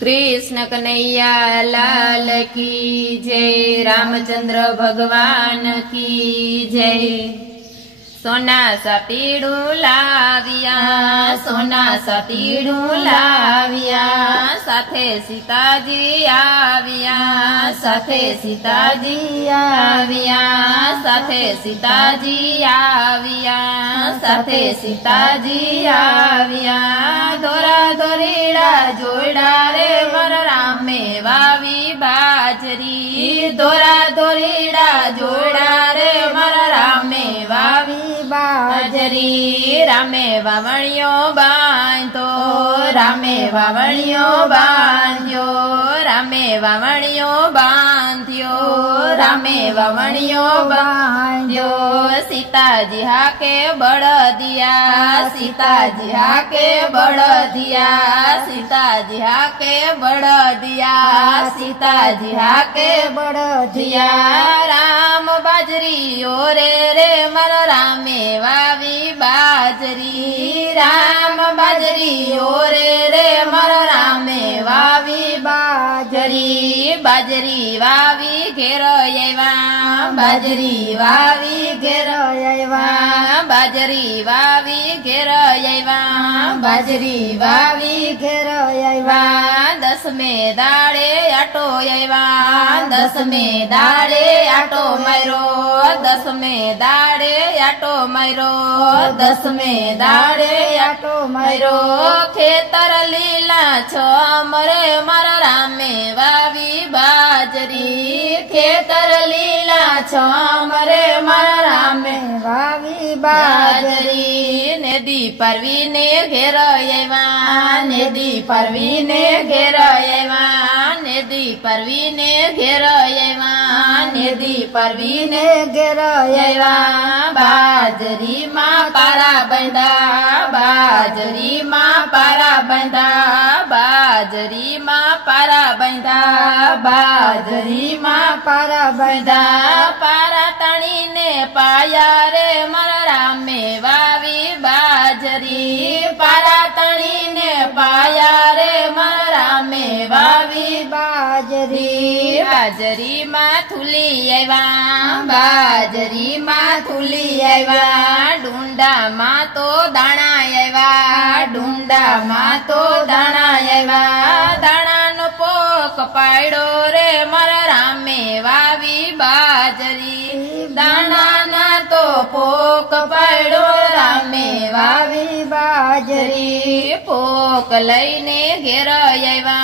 कृष्ण कन्हैया लाल की जय। रामचंद्र भगवान की जय। सोना सा पीड़ू लाविया, सोना सा पीड़ू लाविया, साथे सीताजी आविया, साथे सीताजी आविया, साथे सीताजी आविया, साथे सीताजी आविया। धोरा धोरीड़ा जोड़ा रे वर रामे वावी बाजरी, धोरा धोरीड़ा जोड़ा रे वर रामे वावी बाजरी। रामे वावणियो बांधो, रामे वावणियो बांध्यो, रामे वावणियो बांध्यो, रामे वावणियो बांध्यो। सीताजी हाके बड़दिया, सीताजी हाके बड़दिया, सीताजी हाके बड़दिया, सीताजी हाके बड़दिया। राम बाजरी ओरे रे मर रामे वावी बाजरी, राम बाजरी ओरे रे मर रामे वावी बाजरी। बाजरी वावी घेरो येवा, बाजरी वावी घेरो येवा, बाजरी वावी घेरो येवा, बाजरी वावी घेरो येवा। दसमे दाड़े आटो येवा, दसमे दाड़े आटो मरो, दसमे दाड़े आटो मरो, दसमे दाड़े आटो मरो। खेतर लीला छो मरे मर रामे वावी बाजरी, खेतर लीला छो मरे मर रामे वावी बाजरी। नदी परवी ने घेरो येवा, नदी परवी ने घेरो येवा, नदी परवी ने घेरो येवा, नदी परवी ने घेरो येवा। बाजरी माँ पारा बंधा, बाजरी माँ पारा बंधा, बाजरी माँ पारा बंधा, बाजरी माँ पारा बंधा। पारा तणी ने पाया रे मर रामे वावी बाजरी, पारा तणी ने पाया रे मर रामे वावी बाजरी। बाजरी माँ थुली आवा, बाजरी माँ थुली आवा, डूंडा माँ तो दाणा आवा, डूंडा माँ तो दाणा आवा। दाणा नो पोक पाड़ो रे मर रामे वावी बाजरी, दाणा ना तो पोक पाड़ो रामे वावी बाजरी। पोक लईने घेरो आवा,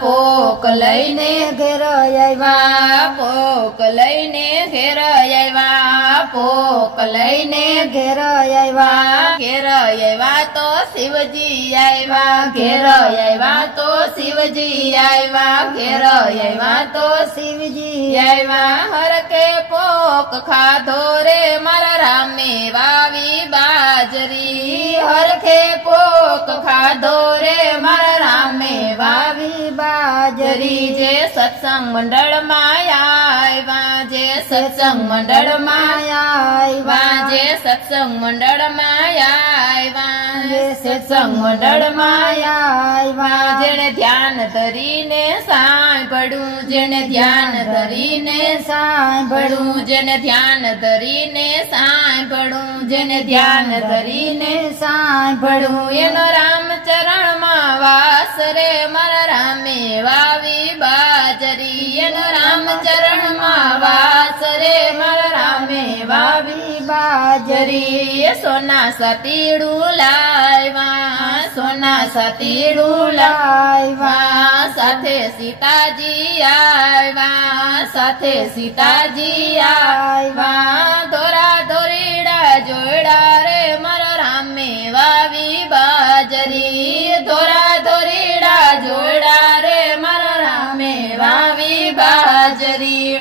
पोक लईने घेरो आवा, पोक लईने घेरो आवा, पोक लईने घेरो आवा। घेरो आवा तो शिवजी आवा, घेरो आवा तो शिवजी आवा, घेरो आवा तो शिवजी आवा। हर के पोक खाधो रे मर रामे वावी बाजरी, हर के पोक खाधो रे मर रामे वावी बाजरी। जे सत्संग मंडल माया आवा, जे सत्संग मंडल माया आवा, जे सत्संग मंडल माया आवा, जे सत्संग मंडल माया आवा। जेने ध्यान धरीने सांभळूं, जेने ध्यान धरीने सांभळूं, जेने ध्यान धरीने सांभळूं, जेने ध्यान धरीने सांभळूं। एनो राम चरण मां वास रे मर रामे वावी बाजरी, एनो राम चरण मां वास रे मर रामे वावी बाजरी। सोना सा तीड़ू लायवा, सोना सा तीड़ू लायवा, साथे सीताजी आयवा, साथे सीताजी आयवा। धोरा धोरीड़ा जोड़ा रे मर रामे वावी बाजरी, धोरा धोरीड़ा जोड़ा रे मर रामे वावी बाजरी।